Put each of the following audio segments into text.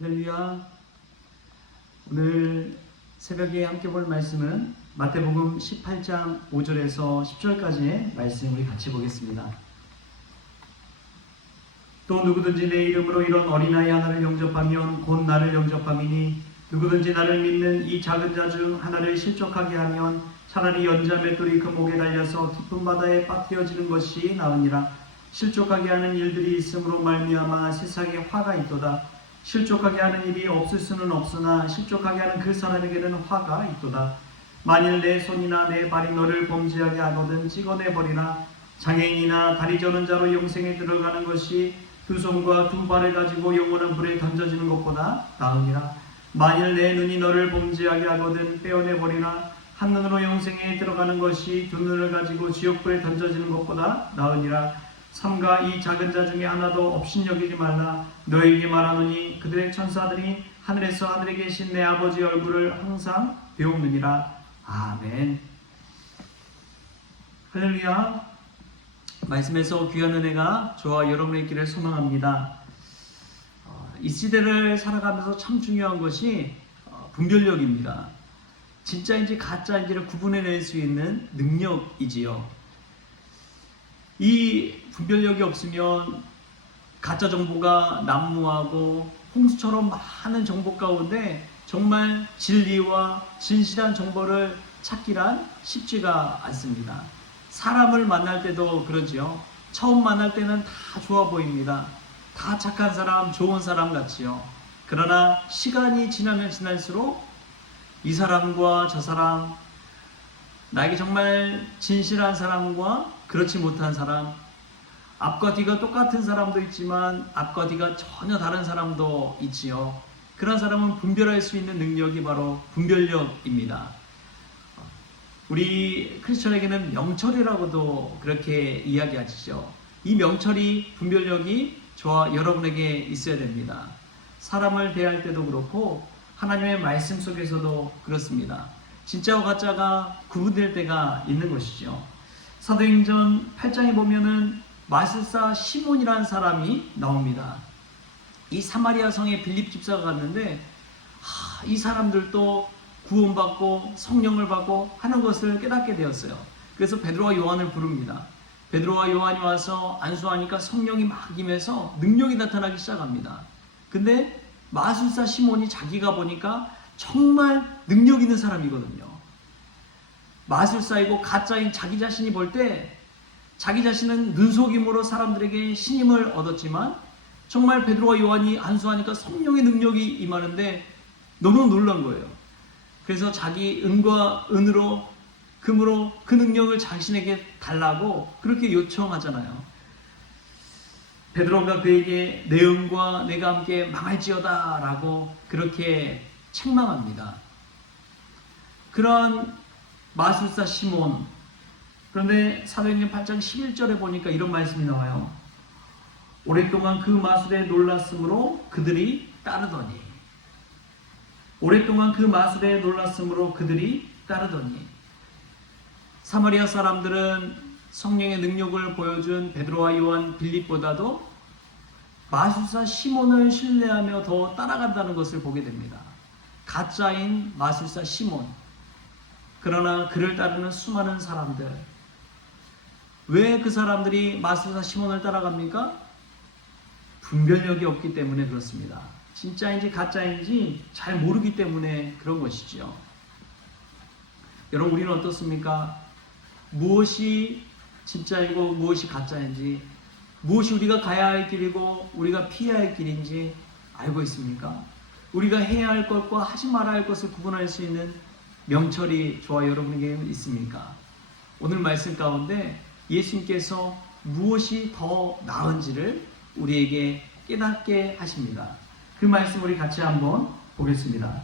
할렐루야. 오늘 새벽에 함께 볼 말씀은 마태복음 18장 5절에서 10절까지의 말씀 우리 같이 보겠습니다. 또 누구든지 내 이름으로 이런 어린아이 하나를 영접하면 곧 나를 영접함이니 누구든지 나를 믿는 이 작은 자 중 하나를 실족하게 하면 차라리 연자 맷돌이 그 목에 달려서 깊은 바다에 빠뜨려지는 것이 나으니라. 실족하게 하는 일들이 있으므로 말미암아 세상에 화가 있도다. 실족하게 하는 일이 없을 수는 없으나 실족하게 하는 그 사람에게는 화가 있도다. 만일 내 손이나 내 발이 너를 범죄하게 하거든 찍어내버리라. 장애인이나 다리 저는 자로 영생에 들어가는 것이 두 손과 두 발을 가지고 영원한 불에 던져지는 것보다 나으니라. 만일 내 눈이 너를 범죄하게 하거든 빼어내버리라. 한 눈으로 영생에 들어가는 것이 두 눈을 가지고 지옥불에 던져지는 것보다 나으니라. 삼가 이 작은 자 중에 하나도 업신여기지 말라. 너에게 말하노니 그들의 천사들이 하늘에서 하늘에 계신 내 아버지 얼굴을 항상 배우느니라. 아멘. 할렐루야. 말씀에서 귀한 은혜가 저와 여러분의 길을 소망합니다. 이 시대를 살아가면서 참 중요한 것이 분별력입니다. 진짜인지 가짜인지를 구분해낼 수 있는 능력이지요. 이 분별력이 없으면 가짜 정보가 난무하고 홍수처럼 많은 정보 가운데 정말 진리와 진실한 정보를 찾기란 쉽지가 않습니다. 사람을 만날 때도 그러지요. 처음 만날 때는 다 좋아 보입니다. 다 착한 사람, 좋은 사람 같지요. 그러나 시간이 지나면 지날수록 이 사람과 저 사람, 나에게 정말 진실한 사람과 그렇지 못한 사람, 앞과 뒤가 똑같은 사람도 있지만 앞과 뒤가 전혀 다른 사람도 있지요. 그런 사람은 분별할 수 있는 능력이 바로 분별력입니다. 우리 크리스천에게는 명철이라고도 그렇게 이야기하시죠. 이 명철이, 분별력이 저와 여러분에게 있어야 됩니다. 사람을 대할 때도 그렇고 하나님의 말씀 속에서도 그렇습니다. 진짜와 가짜가 구분될 때가 있는 것이죠. 사도행전 8장에 보면은 마술사 시몬이라는 사람이 나옵니다. 이 사마리아 성에 빌립 집사가 갔는데 이 사람들도 구원받고 성령을 받고 하는 것을 깨닫게 되었어요. 그래서 베드로와 요한을 부릅니다. 베드로와 요한이 와서 안수하니까 성령이 막 임해서 능력이 나타나기 시작합니다. 근데 마술사 시몬이 자기가 보니까 정말 능력 있는 사람이거든요. 마술사이고 가짜인 자기 자신이 볼 때 자기 자신은 눈속임으로 사람들에게 신임을 얻었지만 정말 베드로와 요한이 안수하니까 성령의 능력이 임하는데 너무 놀란 거예요. 그래서 자기 은과 은으로 금으로 그 능력을 자신에게 달라고 그렇게 요청하잖아요. 베드로가 그에게 내 은과 내가 함께 망할지어다 라고 그렇게 책망합니다. 그런 마술사 시몬, 그런데 사도행전 8장 11절에 보니까 이런 말씀이 나와요. 오랫동안 그 마술에 놀랐으므로 그들이 따르더니, 오랫동안 그 마술에 놀랐으므로 그들이 따르더니. 사마리아 사람들은 성령의 능력을 보여준 베드로와 요한, 빌립보다도 마술사 시몬을 신뢰하며 더 따라간다는 것을 보게 됩니다. 가짜인 마술사 시몬, 그러나 그를 따르는 수많은 사람들. 왜 그 사람들이 마술사 시몬을 따라갑니까? 분별력이 없기 때문에 그렇습니다. 진짜인지 가짜인지 잘 모르기 때문에 그런 것이죠. 여러분, 우리는 어떻습니까? 무엇이 진짜이고 무엇이 가짜인지, 무엇이 우리가 가야 할 길이고 우리가 피해야 할 길인지 알고 있습니까? 우리가 해야 할 것과 하지 말아야 할 것을 구분할 수 있는 명철이 저와 여러분에게 있습니까? 오늘 말씀 가운데 예수님께서 무엇이 더 나은지를 우리에게 깨닫게 하십니다. 그 말씀 우리 같이 한번 보겠습니다.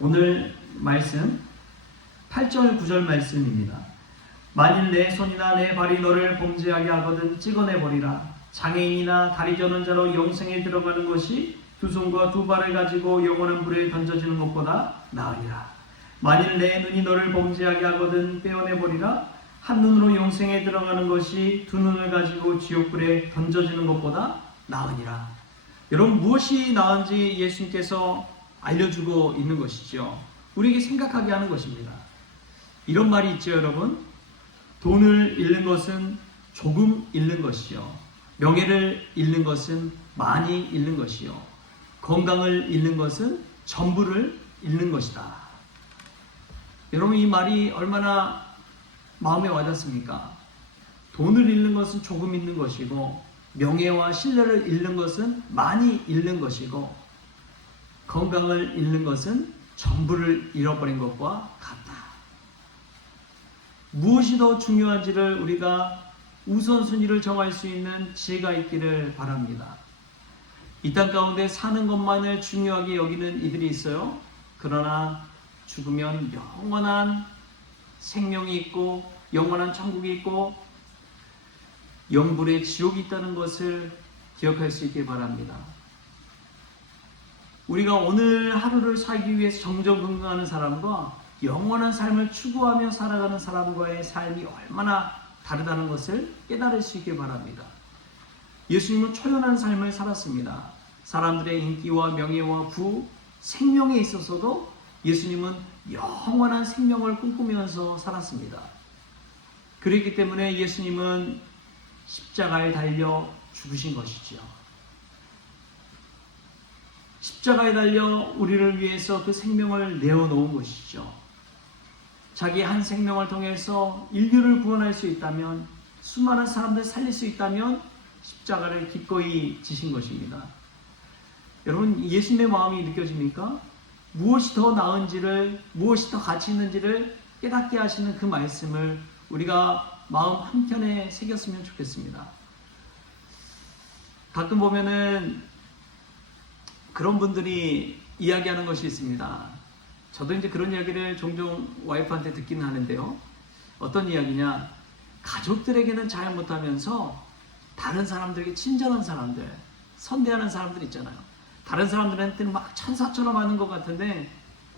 오늘 말씀 8절 9절 말씀입니다. 만일 내 손이나 내 발이 너를 범죄하게 하거든 찍어내버리라. 장애인이나 다리 저는 자로 영생에 들어가는 것이 두 손과 두 발을 가지고 영원한 불에 던져지는 것보다 나으리라. 만일 내 눈이 너를 범죄하게 하거든 빼어내버리라. 한 눈으로 영생에 들어가는 것이 두 눈을 가지고 지옥불에 던져지는 것보다 나으니라. 여러분, 무엇이 나은지 예수님께서 알려주고 있는 것이죠. 우리에게 생각하게 하는 것입니다. 이런 말이 있죠, 여러분. 돈을 잃는 것은 조금 잃는 것이요, 명예를 잃는 것은 많이 잃는 것이요, 건강을 잃는 것은 전부를 잃는 것이다. 여러분, 이 말이 얼마나 마음에 와닿습니까? 돈을 잃는 것은 조금 잃는 것이고, 명예와 신뢰를 잃는 것은 많이 잃는 것이고, 건강을 잃는 것은 전부를 잃어버린 것과 같다. 무엇이 더 중요한지를 우리가 우선순위를 정할 수 있는 지혜가 있기를 바랍니다. 이 땅 가운데 사는 것만을 중요하게 여기는 이들이 있어요. 그러나 죽으면 영원한 생명이 있고, 영원한 천국이 있고, 영불의 지옥이 있다는 것을 기억할 수 있길 바랍니다. 우리가 오늘 하루를 살기 위해서 정정긍긍하는 사람과 영원한 삶을 추구하며 살아가는 사람과의 삶이 얼마나 다르다는 것을 깨달을 수 있길 바랍니다. 예수님은 초연한 삶을 살았습니다. 사람들의 인기와 명예와 부, 생명에 있어서도 예수님은 영원한 생명을 꿈꾸면서 살았습니다. 그렇기 때문에 예수님은 십자가에 달려 죽으신 것이죠. 십자가에 달려 우리를 위해서 그 생명을 내어놓은 것이죠. 자기 한 생명을 통해서 인류를 구원할 수 있다면, 수많은 사람들을 살릴 수 있다면 십자가를 기꺼이 지신 것입니다. 여러분, 예수님의 마음이 느껴집니까? 무엇이 더 나은지를, 무엇이 더 가치 있는지를 깨닫게 하시는 그 말씀을 우리가 마음 한켠에 새겼으면 좋겠습니다. 가끔 보면은 그런 분들이 이야기하는 것이 있습니다. 저도 이제 그런 이야기를 종종 와이프한테 듣기는 하는데요. 어떤 이야기냐? 가족들에게는 잘 못하면서 다른 사람들에게 친절한 사람들, 선대하는 사람들 있잖아요. 다른 사람들한테는 막 천사처럼 하는 것 같은데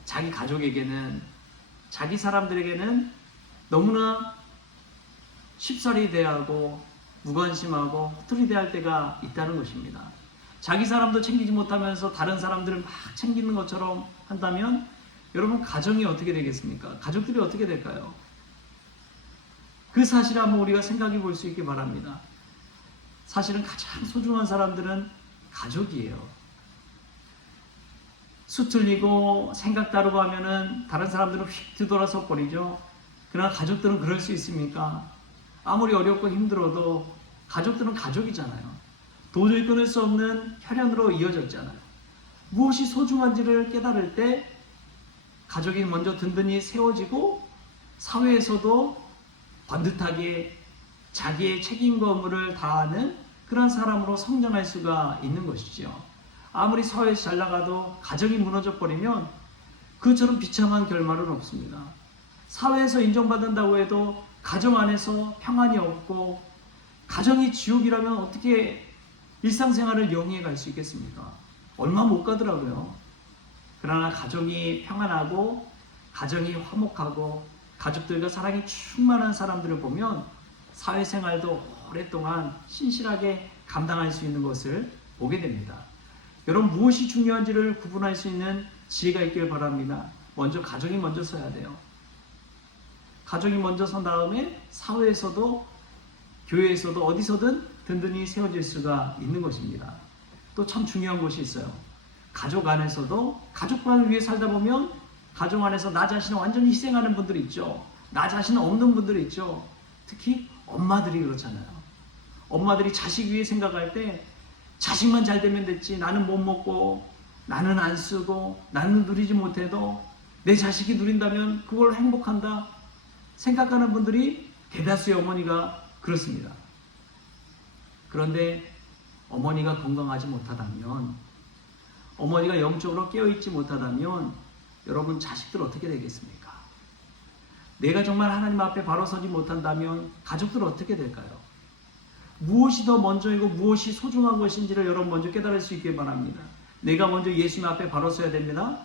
자기 가족에게는, 자기 사람들에게는 너무나 쉽사리 대하고 무관심하고 허투루 대할 때가 있다는 것입니다. 자기 사람도 챙기지 못하면서 다른 사람들을 막 챙기는 것처럼 한다면 여러분, 가정이 어떻게 되겠습니까? 가족들이 어떻게 될까요? 그 사실을 한번 우리가 생각해 볼 수 있기 바랍니다. 사실은 가장 소중한 사람들은 가족이에요. 수틀리고 생각 다르고 하면은 다른 사람들은 휙 뒤돌아서 버리죠. 그러나 가족들은 그럴 수 있습니까? 아무리 어렵고 힘들어도 가족들은 가족이잖아요. 도저히 끊을 수 없는 혈연으로 이어졌잖아요. 무엇이 소중한지를 깨달을 때 가족이 먼저 든든히 세워지고, 사회에서도 반듯하게 자기의 책임과 의무를 다하는 그런 사람으로 성장할 수가 있는 것이죠. 아무리 사회에서 잘 나가도 가정이 무너져 버리면 그처럼 비참한 결말은 없습니다. 사회에서 인정받는다고 해도 가정 안에서 평안이 없고, 가정이 지옥이라면 어떻게 일상생활을 영위해 갈 수 있겠습니까? 얼마 못 가더라고요. 그러나 가정이 평안하고, 가정이 화목하고, 가족들과 사랑이 충만한 사람들을 보면 사회생활도 오랫동안 신실하게 감당할 수 있는 것을 보게 됩니다. 여러분, 무엇이 중요한지를 구분할 수 있는 지혜가 있길 바랍니다. 먼저 가정이 먼저 서야 돼요. 가정이 먼저 선 다음에 사회에서도, 교회에서도, 어디서든 든든히 세워질 수가 있는 것입니다. 또 참 중요한 것이 있어요. 가족 안에서도, 가족만을 위해 살다 보면 가족 안에서 나 자신을 완전히 희생하는 분들이 있죠. 나 자신은 없는 분들이 있죠. 특히 엄마들이 그렇잖아요. 엄마들이 자식 위해 생각할 때 자식만 잘 되면 됐지, 나는 못 먹고, 나는 안 쓰고, 나는 누리지 못해도 내 자식이 누린다면 그걸 행복한다 생각하는 분들이 대다수의 어머니가 그렇습니다. 그런데 어머니가 건강하지 못하다면, 어머니가 영적으로 깨어있지 못하다면 여러분, 자식들 어떻게 되겠습니까? 내가 정말 하나님 앞에 바로 서지 못한다면 가족들 어떻게 될까요? 무엇이 더 먼저이고 무엇이 소중한 것인지를 여러분 먼저 깨달을 수 있길 바랍니다. 내가 먼저 예수님 앞에 바로 서야 됩니다.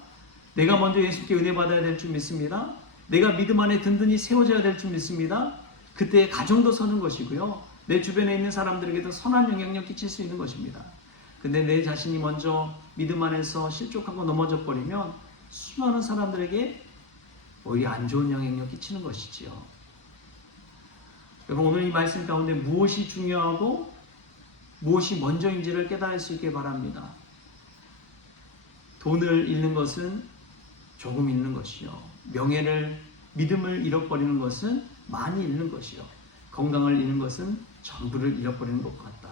내가 먼저 예수께 은혜 받아야 될 줄 믿습니다. 내가 믿음 안에 든든히 세워져야 될 줄 믿습니다. 그때 가정도 서는 것이고요, 내 주변에 있는 사람들에게도 선한 영향력 끼칠 수 있는 것입니다. 근데 내 자신이 먼저 믿음 안에서 실족하고 넘어져 버리면 수많은 사람들에게 오히려 안 좋은 영향력 끼치는 것이지요. 여러분, 오늘 이 말씀 가운데 무엇이 중요하고 무엇이 먼저인지를 깨달을 수 있게 바랍니다. 돈을 잃는 것은 조금 잃는 것이요, 명예를, 믿음을 잃어버리는 것은 많이 잃는 것이요, 건강을 잃는 것은 전부를 잃어버리는 것 같다.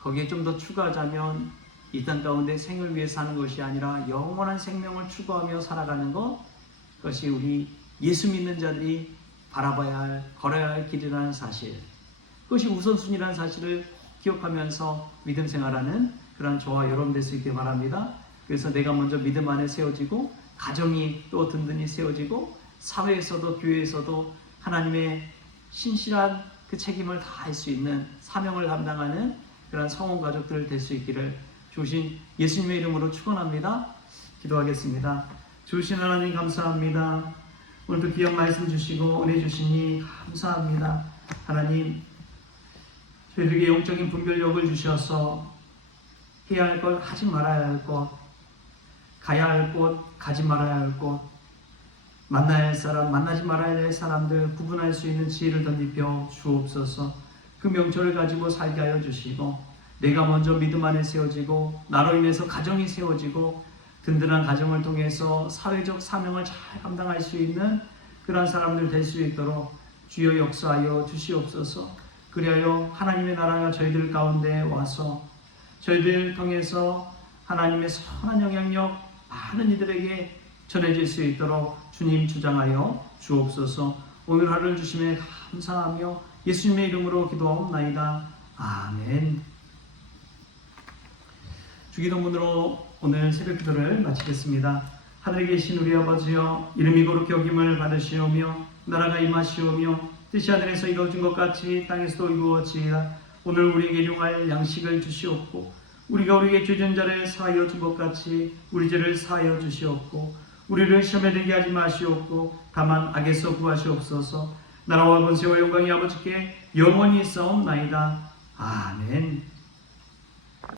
거기에 좀 더 추가하자면 이 땅 가운데 생을 위해 사는 것이 아니라 영원한 생명을 추구하며 살아가는 것, 그것이 우리 예수 믿는 자들이 바라봐야 할, 걸어야 할 길이라는 사실, 그것이 우선순위라는 사실을 기억하면서 믿음 생활하는 그런 저와 여러분 될 수 있게 바랍니다. 그래서 내가 먼저 믿음 안에 세워지고 가정이 또 든든히 세워지고 사회에서도 교회에서도 하나님의 신실한 그 책임을 다할 수 있는 사명을 감당하는 그런 성원 가족들 될 수 있기를 주신 예수님의 이름으로 축원합니다. 기도하겠습니다. 주신 하나님 감사합니다. 오늘도 귀한 말씀 주시고 은혜 주시니 감사합니다. 하나님, 저희들에게 영적인 분별력을 주셔서 해야 할 것, 하지 말아야 할 것, 가야 할 곳, 가지 말아야 할 곳, 만나야 할 사람, 만나지 말아야 할 사람들 구분할 수 있는 지혜를 덧입혀 주옵소서. 그 명철을 가지고 살게 하여 주시고, 내가 먼저 믿음 안에 세워지고 나로 인해서 가정이 세워지고 든든한 가정을 통해서 사회적 사명을 잘 감당할 수 있는 그러한 사람들 될 수 있도록 주여 역사하여 주시옵소서. 그리하여 하나님의 나라가 저희들 가운데 와서 저희들 통해서 하나님의 선한 영향력 많은 이들에게 전해질 수 있도록 주님 주장하여 주옵소서. 오늘 하루를 주심에 감사하며 예수님의 이름으로 기도하옵나이다. 아멘. 주기도문으로 오늘 새벽 기도를 마치겠습니다. 하늘에 계신 우리 아버지여, 이름이 거룩히 여김을 받으시오며 나라가 임하시오며 뜻이 하늘에서 이루어진 것 같이 땅에서도 이루어지이다. 오늘 우리에게 일용할 양식을 주시옵고 우리가 우리에게 죄진 자를 사하여 준 것 같이 우리 죄를 사하여 주시옵고 우리를 시험에 들게 하지 마시옵고 다만 악에서 구하시옵소서. 나라와 권세와 영광이 아버지께 영원히 있사옵나이다. 아멘.